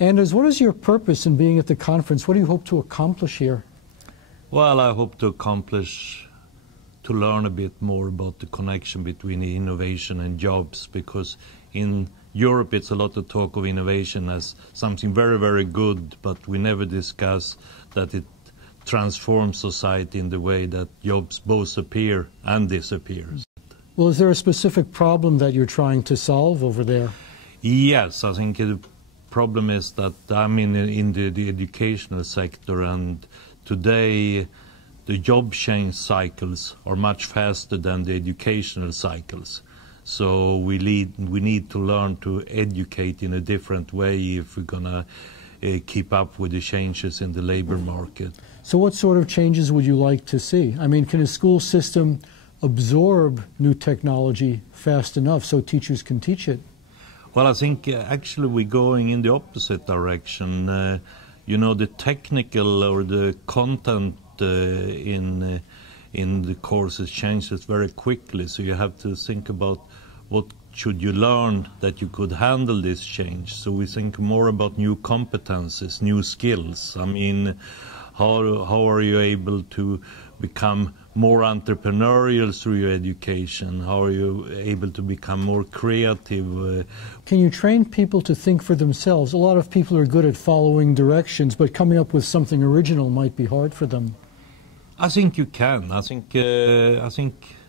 Anders, what is your purpose in being at the conference? What do you hope to accomplish here? Well, I hope to learn a bit more about the connection between innovation and jobs, because in Europe it's a lot of talk of innovation as something very, very good, but we never discuss that it transforms society in the way that jobs both appear and disappear. Well, is there a specific problem that you're trying to solve over there? Yes, I think the problem is that I'm in the educational sector, and today the job change cycles are much faster than the educational cycles. So we need to learn to educate in a different way if we're going to keep up with the changes in the labor market. So what sort of changes would you like to see? I mean, can a school system absorb new technology fast enough so teachers can teach it? Well, I think actually we're going in the opposite direction. You know, the technical or the content in the courses changes very quickly, so you have to think about what should you learn that you could handle this change. So we think more about new competences, new skills. I mean, how are you able to become more entrepreneurial through your education? How are you able to become more creative? Can you train people to think for themselves? A lot of people are good at following directions, but coming up with something original might be hard for them. I think you can. I think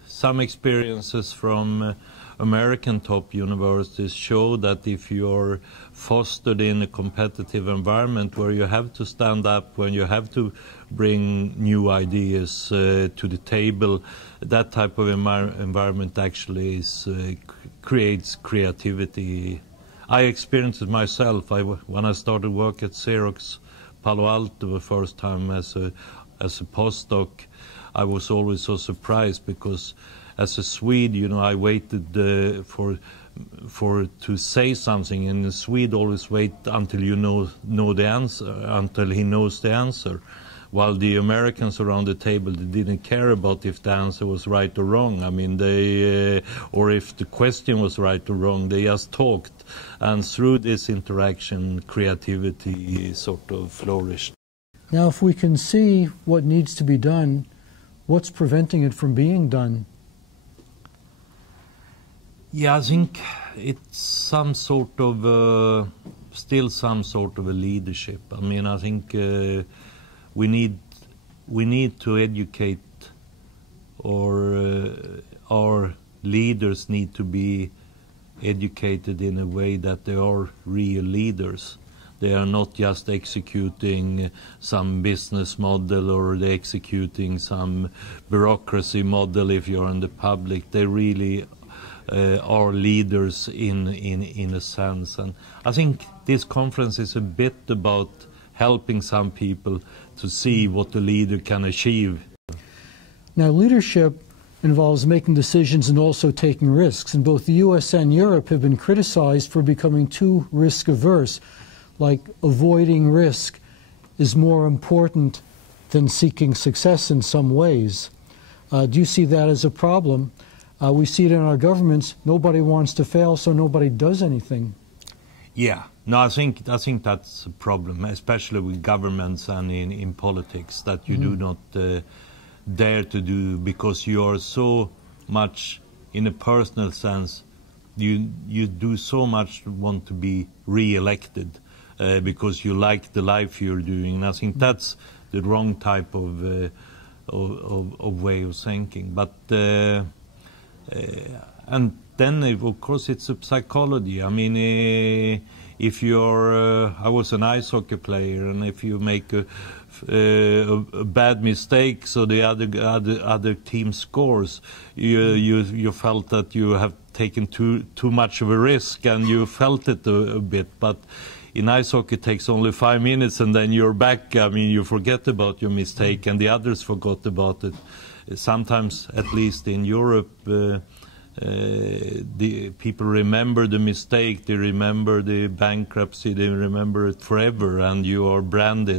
some experiences from American top universities show that if you're fostered in a competitive environment where you have to stand up, when you have to bring new ideas to the table, that type of environment actually creates creativity. I experienced it myself. When I started work at Xerox Palo Alto the first time as a postdoc, I was always so surprised because as a Swede, you know, I waited to say something, and the Swede always wait until you know the answer, until he knows the answer. While the Americans around the table, they didn't care about if the answer was right or wrong. I mean, or if the question was right or wrong, they just talked. And through this interaction, creativity sort of flourished. Now, if we can see what needs to be done, what's preventing it from being done? Yeah, I think it's some sort of, still some sort of a leadership. I mean, I think we need to educate, or our leaders need to be educated in a way that they are real leaders. They are not just executing some business model or they're executing some bureaucracy model if you're in the public. They really are leaders in a sense. And I think this conference is a bit about helping some people to see what a leader can achieve. Now, leadership involves making decisions and also taking risks. And both the US and Europe have been criticized for becoming too risk-averse. Like avoiding risk is more important than seeking success in some ways. Do you see that as a problem? We see it in our governments. Nobody wants to fail, so nobody does anything. Yeah, no, I think that's a problem, especially with governments and in politics, that you do not dare to do, because you are so much, in a personal sense, you do so much want to be re-elected. Because you like the life you're doing. And I think that's the wrong type of way of thinking. But and then of course it's a psychology. I mean, if you're, I was an ice hockey player, and if you make a bad mistake, so the other team scores, you felt that you have taken too much of a risk, and you felt it a bit, but. In ice hockey, it takes only 5 minutes and then you're back. I mean, you forget about your mistake and the others forgot about it. Sometimes, at least in Europe, the people remember the mistake, they remember the bankruptcy, they remember it forever, and you are branded